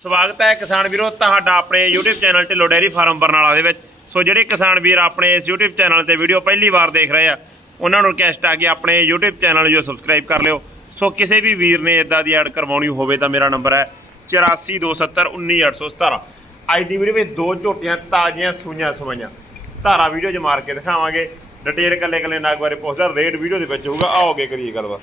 ਸਵਾਗਤ ਹੈ ਕਿਸਾਨ ਵੀਰੋ, ਤੁਹਾਡਾ ਆਪਣੇ YouTube channel Dhillon dairy farm Barnala ਦੇ ਵਿੱਚ। ਸੋ ਜਿਹੜੇ ਕਿਸਾਨ ਵੀਰ ਆਪਣੇ ਇਸ YouTube ਚੈਨਲ ਤੇ ਵੀਡੀਓ ਪਹਿਲੀ ਵਾਰ ਦੇਖ ਰਹੇ ਆ, ਉਹਨਾਂ ਨੂੰ ਰਿਕਵੈਸਟ ਆ ਕਿ ਆਪਣੇ YouTube ਚੈਨਲ ਜੋ ਸਬਸਕ੍ਰਾਈਬ ਕਰ ਲਿਓ। ਸੋ ਕਿਸੇ ਵੀ ਵੀਰ ਨੇ ਇਦਾਂ ਦੀ ਐਡ ਕਰਵਾਉਣੀ ਹੋਵੇ ਤਾਂ ਮੇਰਾ ਨੰਬਰ ਹੈ 8427191817 ਅੱਜ ਦੀ ਵੀਡੀਓ ਵਿੱਚ ਦੋ ਝੋਟੀਆਂ ਤਾਜ਼ੀਆਂ ਸੂਈਆਂ ਸਵਾਈਆਂ। ਧਾਰਾ ਵੀਡੀਓ 'ਚ ਮਾਰ ਕੇ ਦਿਖਾਵਾਂਗੇ। ਡਿਟੇਲ ਕੱਲੇ ਕੱਲੇ ਨਾਗ ਬਾਰੇ ਪੁੱਛਦਾ ਰੇਟ ਵੀਡੀਓ ਦੇ ਵਿੱਚ ਹੋਊਗਾ। ਆਓਗੇ ਕਰੀਏ ਗੱਲਬਾਤ।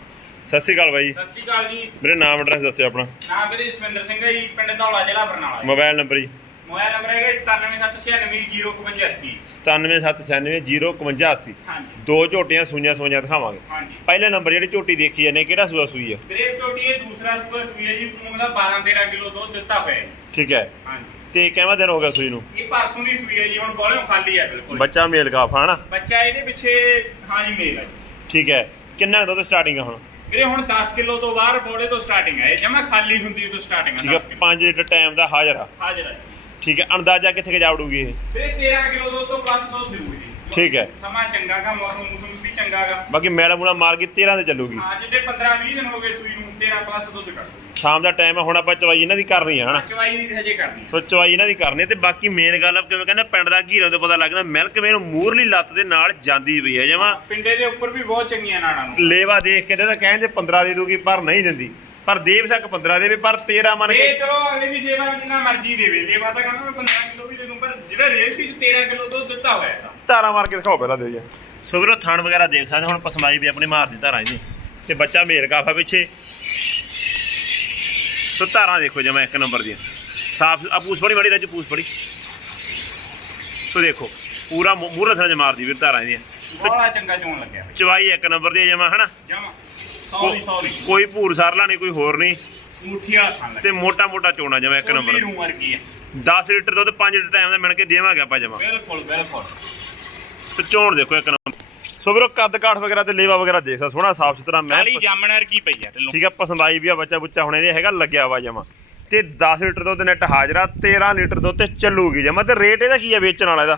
ਸਤਿ ਸ਼੍ਰੀ ਅਕਾਲ ਬਾਈ। ਸਤਿ ਸ਼੍ਰੀ ਅਕਾਲ ਜੀ। ਮੇਰੇ ਨਾਮ ਐਡਰੈਸ ਦੱਸਿਓ ਆਪਣਾ। ਨਾਮ ਵੀਰੇ ਜਸਵਿੰਦਰ ਸਿੰਘ ਹੈ ਜੀ ਪਿੰਡ ਧੌਲਾ ਜ਼ਿਲ੍ਹਾ ਬਰਨਾਲਾ। ਮੋਬਾਈਲ ਨੰਬਰ ਜੀ। ਮੋਬਾਈਲ ਨੰਬਰ ਹੈਗਾ 9776900580 9779051085 ਹਾਂਜੀ। ਦੋ ਝੋਟੀਆਂ ਸੂਈਆਂ ਸੂਈਆਂ ਦਿਖਾਵਾਂਗੇ। ਹਾਂਜੀ। ਪਹਿਲੇ ਨੰਬਰ ਜਿਹੜੀ ਝੋਟੀ ਦੇਖੀ ਜਾਂਦੇ ਕਿਹੜਾ ਸੂਆ ਸੂਈ ਹੈ? ਵੀਰੇ ਝੋਟੀ ਇਹ ਦੂਸਰਾ ਸੂਆ ਸੂਈ ਹੈ ਜੀ ਮੂੰਹ ਦਾ 12 13 ਕਿਲੋ ਦੁੱਧ ਦਿੱਤਾ ਹੋਇਆ ਹੈ ਠੀਕ ਹੈ। ਹਾਂਜੀ। ਤੇ ਕਿੰਨਾ ਦਿਨ ਹੋ ਗਿਆ ਸੂਈ ਨੂੰ? ਇਹ ਪਰਸੋਂ ਦੀ ਸੂਈ ਹੈ ਜੀ ਹੁਣ ਬੋਲਿਓ ਖਾਲੀ ਹੈ ਬਿਲਕੁਲ। ਬੱਚਾ ਮੇਲ ਕਾਫਾ ਹਨਾ? ਬੱਚਾ ਇਹਦੇ ਪਿੱਛੇ ਹਾਂਜੀ ਮੇਲ ਹੈ। ਠੀਕ ਹੈ। ਕਿੰਨਾ ਕੁ ਦੁੱਧ ਸਟਾਰਟਿੰਗ ਆ ਹੁਣ? ਵੀਰੇ ਹੁਣ 10 ਕਿਲੋ ਤੋਂ ਬਾਹਰ ਬੋਲੇ ਤੋਂ ਸਟਾਰਟਿੰਗ ਹੈ ਜਮਾ ਖਾਲੀ ਹੁੰਦੀ ਤੋਂ ਸਟਾਰਟਿੰਗ ਠੀਕ ਹੈ ਹੈ 10 ਕਿਲੋ। 5 ਲੀਟਰ ਟਾਈਮ ਦਾ ਹਾਜ਼ਰ ਹਾਜ਼ਰ ਹੈ ਠੀਕ ਹੈ ਅੰਦਾਜ਼ਾ ਕਿੱਥੇ ਕੁ ਜਾ ਵੜੂਗੀ ਇਹ ਵੀਰੇ 13 ਕਿਲੋ ਦੁੱਧ ਤੋਂ ਪਲੱਸ ਦੇਊਗੀ ਜੀ। ਠੀਕ ਹੈ। ਸਮਾਂ ਚੰਗਾ ਗਾ ਮੌਸਮ ਮੌਸਮ ਵੀ ਚੰਗਾ ਗਾ। ਬਾਕੀ ਮੈਲਾ ਮੂਲਾ ਮਾਰ ਕੇ 13 ਤੇ ਚੱਲੂਗੀ। ਹਾਂ ਜਿੱਦੇ 15 20 ਦਿਨ ਹੋ ਗਏ ਸੂਈ ਨੂੰ 13 ਪਲੱਸ ਦੁੱਧ ਕੱਢ ਸ਼ਾਮ ਦਾ ਟਾਈਮ ਹੈ ਹੁਣ ਆਪਾਂ ਚਵਾਈ ਇਹਨਾਂ ਦੀ ਕਰਨੀ ਹੈ ਹਨਾ? ਚਵਾਈ ਦੀ ਹਜੇ ਕਰਨੀ ਸੋ ਚਵਾਈ ਇਹਨਾਂ ਦੀ ਕਰਨੀ ਤੇ ਬਾਕੀ ਮੇਨ ਗੱਲ ਆ ਕਿਵੇਂ ਕਹਿੰਦੇ ਪਿੰਡ ਦਾ ਘੀਰੋਂ ਤੋਂ ਪਤਾ ਲੱਗਦਾ ਮਿਲਕ ਮੇਨ ਮੂਰਲੀ ਲੱਤ ਦੇ ਨਾਲ ਜਾਂਦੀ ਪਈ ਹੈ ਜਮਾ ਪਿੰਡੇ ਦੇ ਉੱਪਰ ਵੀ ਬਹੁਤ ਚੰਗੀਆਂ ਨਾੜਾਂ ਨੂੰ। ਲੇਵਾ ਦੇਖ ਕੇ ਤੇ ਤਾਂ ਕਹਿੰਦੇ 15 ਦੇ ਦੂਗੀ ਪਰ ਨਹੀਂ ਦਿੰਦੀ। ਪਰ ਦੇਵ ਸਕ 15 ਦੇਵੇ ਪਰ 13 ਮੰਨ ਕੇ ਇਹ ਚਲੋ ਅਗਲੇ ਦੀ ਸੇਵਾ ਜਿੰਨਾ ਮਰਜ਼ੀ ਦੇਵੇ। ਲੇਵਾ ਤਾਂ ਕਹਿੰਦਾ ਮੈਂ 15 ਕਿਲੋ ਵੀ ਦੇ ਦੂੰ ਪਰ ਜਿਹੜਾ ਰੇਲਟੀ ਚ 13 ਕਿਲੋ ਦੁੱਧ ਦਿੱਤਾ ਹੋਇਆ ਹੈ ਧਾਰਾ ਮਾਰ ਕੇ ਦਿਖਾਓ ਪਹਿਲਾਂ ਦੇ ਜੀ। ਸੋ ਵੀਰੋ ਥਣ ਵਗੈਰਾ ਦੇਖ ਸਕਦੇ ਹੁਣ ਪਸਮਾਈ ਵੀ ਆਪਣੀ ਮਾਰਦੀ ਧਾਰਾਂ ਇਹਦੀ। ਤੇ ਬੱਚਾ ਮੇਰ ਕਾਫਾ ਪਿੱਛੇ। ਸੋ ਧਾਰਾਂ ਦੇਖੋ ਜਮਾ ਇੱਕ ਨੰਬਰ ਦੀਆਂ। ਸਾਫ਼ ਆ ਪੂਛ ਫੜੀ ਮੜੀ ਰਾਜੂ ਪੂਛ ਫੜੀ। ਸੋ ਦੇਖੋ ਪੂਰਾ ਮੂਹਰੇ ਥਣ ਮਾਰਦੀ ਵੀਰ ਧਾਰਾਂ ਇਹਦੀਆਂ। ਬਹੁਤ ਚੰਗਾ ਚੋਣ ਲੱਗਿਆ ਚਵਾਈ ਇੱਕ ਨੰਬਰ ਦੀ ਜਮਾ ਹਨਾ? ਜਮਾ। Sorry sorry. ਕੋਈ ਭੂਰ ਸਰਲਾ ਨਹੀਂ ਕੋਈ ਹੋਰ ਨਹੀਂ। ਮੁੱਠੀਆ ਖਾਣ ਤੇ ਮੋਟਾ ਮੋਟਾ ਚੋਣਾ ਜਮਾ ਇੱਕ ਨੰਬਰ। ਰੂ ਵਰਗੀ ਹੈ 10 ਲੀਟਰ ਦੁੱਧ 5 ਲੀਟਰ ਟਾਈਮ ਦਾ ਮਿਣ ਕੇ ਦੇਵਾਂਗੇ ਆਪਾਂ ਜਮਾ। ਬਿਲਕੁਲ ਬਿਲਕੁਲ। ਤੇ ਚੋਣ ਦੇਖੋ ਇੱਕ ਸੋ ਵੀਰੋ ਕੱਦ ਕਾਠ ਵਗੈਰਾ ਤੇ ਲੇਵਾ ਵਗੈਰਾ ਦੇਖ ਸਕਦੇ ਸੋਹਣਾ ਸਾਫ਼ ਸੁਥਰਾ ਮੈਂ ਕਾਲੀ ਜਾਮਣ ਵਰਗੀ ਪਈ ਹੈ ਢਿੱਲੋਂ ਠੀਕ ਆ ਪਸੰਦ ਆਈ ਵੀ ਆ ਬੱਚਾ ਬੁੱਚਾ ਹੁਣ ਇਹਦੇ ਹੈਗਾ ਲੱਗਿਆ ਵਾ ਜਮਾ। ਤੇ 10 ਲੀਟਰ ਦੁੱਧ ਨੈਟ ਹਾਜ਼ਰਾ 13 ਲੀਟਰ ਦੁੱਧ ਤੇ ਚੱਲੂਗੀ ਜਮਾ। ਤੇ ਰੇਟ ਇਹਦਾ ਕੀ ਆ ਵੇਚਣ ਵਾਲਾ ਇਹਦਾ?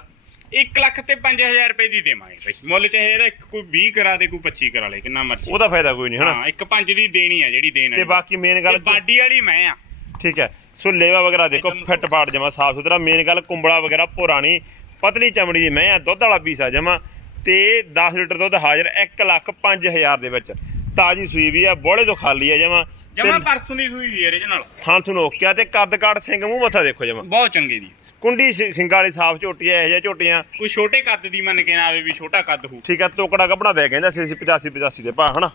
1 ਲੱਖ ਤੇ 5000 ਰੁਪਏ ਦੀ ਦੇਵਾਂਗੇ ਬਈ। ਮੁੱਲ ਚਾਹੇ ਇਹਦਾ ਇੱਕ ਕੋਈ 20 ਕਰਾ ਦੇ ਕੋਈ 25 ਕਰਾ ਲੇ ਕਿੰਨਾ ਮਰਜ਼ੀ। ਉਹਦਾ ਫਾਇਦਾ ਕੋਈ ਨਹੀਂ ਹਨਾ? ਹਾਂ ਇੱਕ ਪੰਜ ਦੀ ਦੇਣੀ ਆ ਜਿਹੜੀ ਦੇਣ ਤੇ ਬਾਕੀ ਮੇਨ ਗੱਲ ਬਾਡੀ ਵਾਲੀ ਮੈਂ ਆ। ਠੀਕ ਹੈ ਸੋ ਲੇਵਾ ਵਗੈਰਾ ਦੇਖੋ ਫਿੱਟ ਪਾੜ ਜਮਾ ਸਾਫ਼ ਸੁਥਰਾ। ਮੇਨ ਗੱਲ ਕੁੰਬੜਾ ਵਗੈਰਾ ਪੁਰਾਣੀ ਪਤਲੀ ਚਮੜੀ ਦੀ ਮੈਂ ਆ ਦੁੱਧ ਵਾਲਾ ਪੀਸ ਆ ਜਮਾ। ਤੇ 10 ਲੀਟਰ ਦੁੱਧ ਹਾਜ਼ਰ 1 ਲੱਖ 5000 ਦੇ ਵਿੱਚ। ਤਾਜੀ ਸੂਈ ਵੀ ਆ ਬੋਲੇ ਤੋਂ ਖਾਲੀ ਆ ਜਮਾ। ਜਮਾ ਪਰਸੋਂ ਦੀ ਸੂਈ ਹੈ ਇਹਦੇ ਨਾਲ। ਥਾਂ ਥੂ ਨੋਕਿਆ ਤੇ ਕੱਦ ਕਾੜ ਸਿੰਘ ਮੂੰਹ ਮੱਥਾ ਦੇਖੋ ਜਮਾ। ਬਹੁਤ ਚੰਗੇ ਦੀ ਕੁੰਡੀ ਸਿੰਘਾਂ ਵਾਲੀ ਸਾਫ਼ ਝੋਟੀ ਐ ਇਹ ਜਿਹੀਆਂ ਝੋਟੀਆਂ। ਕੋਈ ਛੋਟੇ ਕੱਦ ਦੀ ਮੰਨ ਕੇ ਨਾ ਆਵੇ ਵੀ ਛੋਟਾ ਕੱਦ ਹੋ ਠੀਕ ਆ ਤੋਕੜਾ ਕੱਪੜਾ ਬੈ ਕਹਿੰਦਾ ਸੀ 85 85 ਦੇ ਭਾ ਹਨਾ?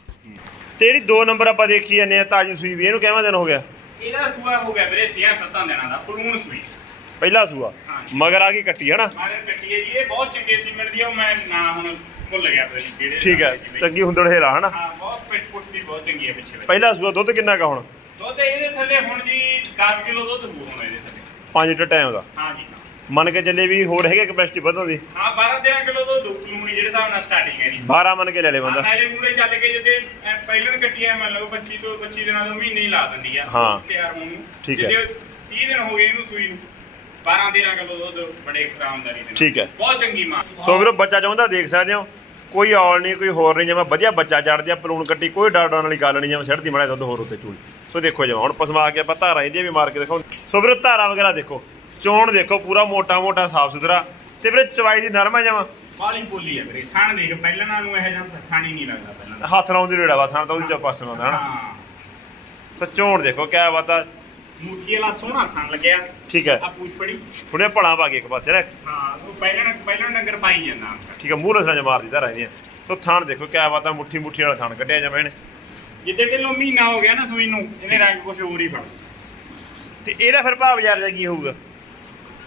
ਤੇ ਜਿਹੜੀ ਦੋ ਨੰਬਰ ਆਪਾਂ ਦੇਖੀ ਜਾਂਦੇ ਆ ਤਾਜੀ ਸੂਈ ਵੀ ਇਹਨੂੰ ਕਿਵੇਂ ਦਿਨ ਹੋ ਗਿਆ? ਇਹਦਾ ਸੂਆ ਹੋ ਗਿਆ ਵੀਰੇ 6-7 ਦਿਨਾਂ ਦਾ ਪਲੂਣ ਸੂਈ। ਪਹਿਲਾ ਸੂਆ। ਮਗਰ ਆ ਗਈ ਕੱਟੀ ਹਨਾ? ਮਾਰੇ ਕੱਟੀ ਹੈ ਜੀ ਇਹ ਬਹੁਤ ਚੰਗੇ ਸੀਮੈਂਟ ਦੀ ਆ ਉਹ ਮੈਂ ਨਾ ਹੁਣ ਭੁੱਲ ਗਿਆ ਪਤਾ ਨੀ ਕਿਹੜੇ ਠੀਕ ਹੈ ਨਾਮ ਸੀ ਬਈ। ਚੰਗੀ ਹੁੰਦੜ ਹੇਰਾ ਹਾਂ ਬਹੁਤ ਪਿੱਟ ਪੁੱਟ ਦੀ ਬਹੁਤ ਚੰਗੀ ਹੈ ਪਿੱਛੇ ਪਹਿਲਾ ਸੂਆ ਦੁੱਧ ਕਿੰਨਾ ਕਾ ਹੁਣ? ਦੁੱਧ ਇਹਦੇ ਥੱਲੇ ਹੁਣ ਜੀ 10 ਕਿਲੋ ਦੁੱਧ ਹੋ ਹੁਣ ਇਹਦੇ ਥੱਲੇ। 5 ਲੀਟਰ ਟਾਈਮ ਦਾ। ਹਾਂ ਜੀ। ਹਾਂ। ਮੰਨ ਕੇ ਚੱਲੇ ਵੀ ਹੋਰ ਹੈਗੇ ਕਪੈਸਿਟੀ ਵਧਣ ਦੀ? ਹਾਂ 12-13 ਕਿਲੋ ਦੁੱਧ ਦੋ ਪਲੂਣੀ ਜਿਹੜੇ ਹਿਸਾਬ ਨਾਲ ਸਟਾਰਟਿੰਗ ਹੈ ਜੀ। 12 ਮੰਨ ਕੇ ਲੈ ਲੈ ਬੰਦਾ। ਨਾਲੇ ਮੂਲੇ ਚੱਲ ਕੇ ਜਿੱਦੇ ਅਹ, ਪਹਿਲਾਂ ਕੱਟੀਆਂ ਮੰਨ ਲਓ 25 ਤੋਂ 25 ਦਿਨਾਂ ਤੋਂ ਮਹੀਨੇ ਹੀ ਲਾ ਦਿੰਦੀ ਆ। ਹਾਂ। ਤਿਆਰ ਹੋਣ ਨੂੰ। ਠੀਕ ਹੈ। ਜਿੱਦੇ 30 ਦਿਨ ਹੋ ਗਏ ਇਹਨੂੰ ਸੂਈ ਨੂੰ। 12-13 ਕਿਲੋ ਦੁੱਧ ਬੜੇ ਆਰਾਮਦਾਰੀ ਦੇ ਨਾਲ। ਠੀਕ ਹੈ। ਬਹੁਤ ਚੰਗੀ ਮਾਂ। ਸੋ ਵੀਰੋ ਬੱਚਾ ਚਾਹੁੰਦਾ ਦੇਖ ਸਕਦੇ ਹੋ ਕੋਈ ਔਲ ਨਹੀਂ ਕੋਈ ਹੋਰ ਨਹੀਂ ਜਿਵੇਂ ਵਧੀਆ ਬੱਚਾ ਚੜਦਿਆ ਪਲੂਣ ਕੱਟੀ ਕੋਈ ਡਰ ਡਰਨ ਵਾਲੀ ਗੱਲ ਨਹੀਂ ਜਿਵੇਂ ਛੱਡਦੀ ਮੜਾ ਦੁੱਧ ਹੋਰ ਉੱਤੇ ਚੂਲ। ਸੋ ਦੇਖੋ ਜਿਵੇਂ ਹੁਣ ਪਸਮਾ ਕੇ ਆਪਾਂ ਧਾਰਾਂ ਇਹਦੀਆਂ ਵੀ ਮਾਰ ਕੇ ਦੇਖੋ ਸੋ ਵੀਰੋ ਧਾਰਾਂ ਵਗੈਰਾ ਦੇਖੋ ਚੋਣ ਦੇਖੋ ਪੂਰਾ ਮੋਟਾ ਮੋਟਾ ਸਾਫ਼ ਸੁਥਰਾ ਤੇ ਵੀਰੇ ਚਵਾਈ ਦੀ ਨਰਮ ਹੈ ਜਮਾ ਬਾਲੀ ਬੋਲੀ ਹੈ ਵੀਰੇ ਥਾਣ ਦੇਖ ਪਹਿਲਾਂ ਨਾਲ ਨੂੰ ਇਹ ਜਾਂ ਥਾਣ ਹੀ ਨਹੀਂ ਲੱਗਦਾ ਪਹਿਲਾਂ ਹੱਥ ਲਾਉਂਦੀ ਰੇੜਾ ਵਾ ਥਾਂ ਤਾਂ ਉਹਦੀ ਚਾ ਪਾਸੇ ਨੂੰ ਆਉਂਦਾ ਹਨਾ ਤਾਂ ਚੋਣ ਦੇਖੋ ਕਿਆ ਬਾਤ ਆ। ਮੁੱਠੀ ਵਾਲਾ ਸੋਹਣਾ ਥਾਣ ਲੱਗਿਆ। ਠੀਕ ਹੈ। ਆ ਪੂਛ ਪੜੀ ਹੁਣੇ ਭਲਾ ਪਾ ਕੇ ਇੱਕ ਪਾਸੇ ਰੱਖ। ਹਾਂ ਉਹ ਪਹਿਲਾਂ ਪਹਿਲਾਂ ਨਗਰ ਪਾਈ ਜਾਂਦਾ। ਠੀਕ ਹੈ ਮੂੰਹ ਰਸਾਂ ਚ ਮਾਰਦੀ ਧਾਰਾਂ ਇਹਦੀਆਂ ਸੋ ਥਾਣ ਦੇਖੋ ਕਿਆ ਬਾਤ ਆ ਮੁੱਠੀ ਮੁੱਠੀ ਵਾਲਾ ਥਾਣ ਕੱਢਿਆ ਜਮਾ ਇਹਨੇ। ਜਿੱਦੇ ਢਿੱਲੋਂ ਮਹੀਨਾ ਹੋ ਗਿਆ ਨਾ ਸੂਈ ਨੂੰ ਇਹਨੇ ਰੰਗ ਕੁਝ ਹੋਰ ਹੀ ਬਣ ਤੇ ਇਹਦਾ ਫਿਰ ਭਾਅ ਬਾਜ਼ਾਰ ਦਾ ਕੀ ਹੋਊਗਾ?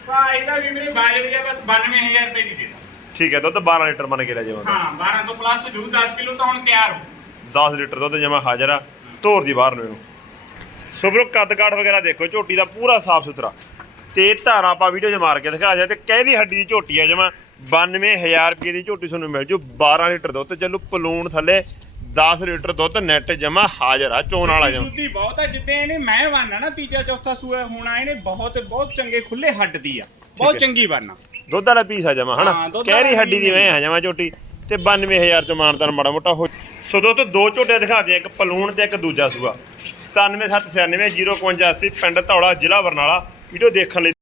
ਤਾਂ ਇਹਦਾ ਵੀ ਮੇਰੇ ਬਾਜਰ ਜਿਹਾ ਬਸ 92000 ਰੁਪਏ ਦੀ ਦੇ ਦਾਂ ਠੀਕ ਹੈ ਦੁੱਧ 12 ਲੀਟਰ ਮੰਨ ਕੇ ਲੈ ਜਾਵਾਂ ਹਾਂ 12 ਤੋਂ ਪਲੱਸ ਜੂ 10 ਕਿਲੋ ਤਾਂ ਹੁਣ ਤਿਆਰ ਹੋ। 10 ਲੀਟਰ ਦੁੱਧ ਜਮਾ ਹਾਜ਼ਰ ਆ। ਧੋਰ ਦੀ ਬਾਹਰ ਨੂੰ ਇਹਨੂੰ। ਸੋ ਵੀਰੋ ਕੱਦ ਕਾਠ ਵਗੈਰਾ ਦੇਖੋ ਝੋਟੀ ਦਾ ਪੂਰਾ ਸਾਫ਼ ਸੁਥਰਾ। ਤੇ ਧਾਰਾਂ ਆਪਾਂ ਵੀਡੀਓ 'ਚ ਮਾਰ ਕੇ ਦਿਖਾ ਦਿਆ ਤੇ ਕਹਿਦੀ ਹੱਡੀ ਦੀ ਝੋਟੀ ਆ ਜਮਾ। 92000 ਰੁਪਏ ਦੀ ਝੋਟੀ ਤੁਹਾਨੂੰ ਮਿਲ ਜੂ 12 ਲੀਟਰ ਦੁੱਧ। ਚੱਲੂ ਪਲੂਣ ਥੱਲੇ 10 ਲੀਟਰ ਦੁੱਧ ਨੈਟ ਜਮਾ ਹਾਜ਼ਰ ਆ ਚੋਣ ਵਾਲਾ ਜਮਾ। ਸੁੱਧੀ ਬਹੁਤ ਹੈ ਜਿੱਦੇ ਇਹਨੇ ਮੈਂ ਵਾਨਾ ਨਾ ਤੀਜਾ ਚੌਥਾ ਸੂਆ ਹੋਣਾ ਇਹਨੇ ਬਹੁਤ ਬਹੁਤ ਚੰਗੇ ਖੁੱਲੇ ਹੱਡ ਦੀ ਆ। ਬਹੁਤ। ਚੰਗੀ ਵਾਨਾ ਦੁੱਧ ਵਾਲਾ ਪੀਸ ਆ ਜਮਾ ਹਨਾ? ਕਹਿਰੀ ਹੱਡੀ ਦੀ ਵੇਂ ਆ। ਜਮਾ ਝੋਟੀ। ਤੇ 92000 ਚ ਮਾਨਤਾਨ ਮਾੜਾ ਮੋਟਾ ਹੋ ਸੋ ਦੋਸਤੋ ਦੋ ਝੋਟੇ ਦਿਖਾ ਦੇ ਇੱਕ ਪਲੂਣ ਤੇ ਇੱਕ ਦੂਜਾ ਸੂਆ। 97796 055 ਪਿੰਡ ਧੌਲਾ ਜ਼ਿਲ੍ਹਾ ਬਰਨਾਲਾ। ਵੀਡੀਓ ਦੇਖਣ ਲਈ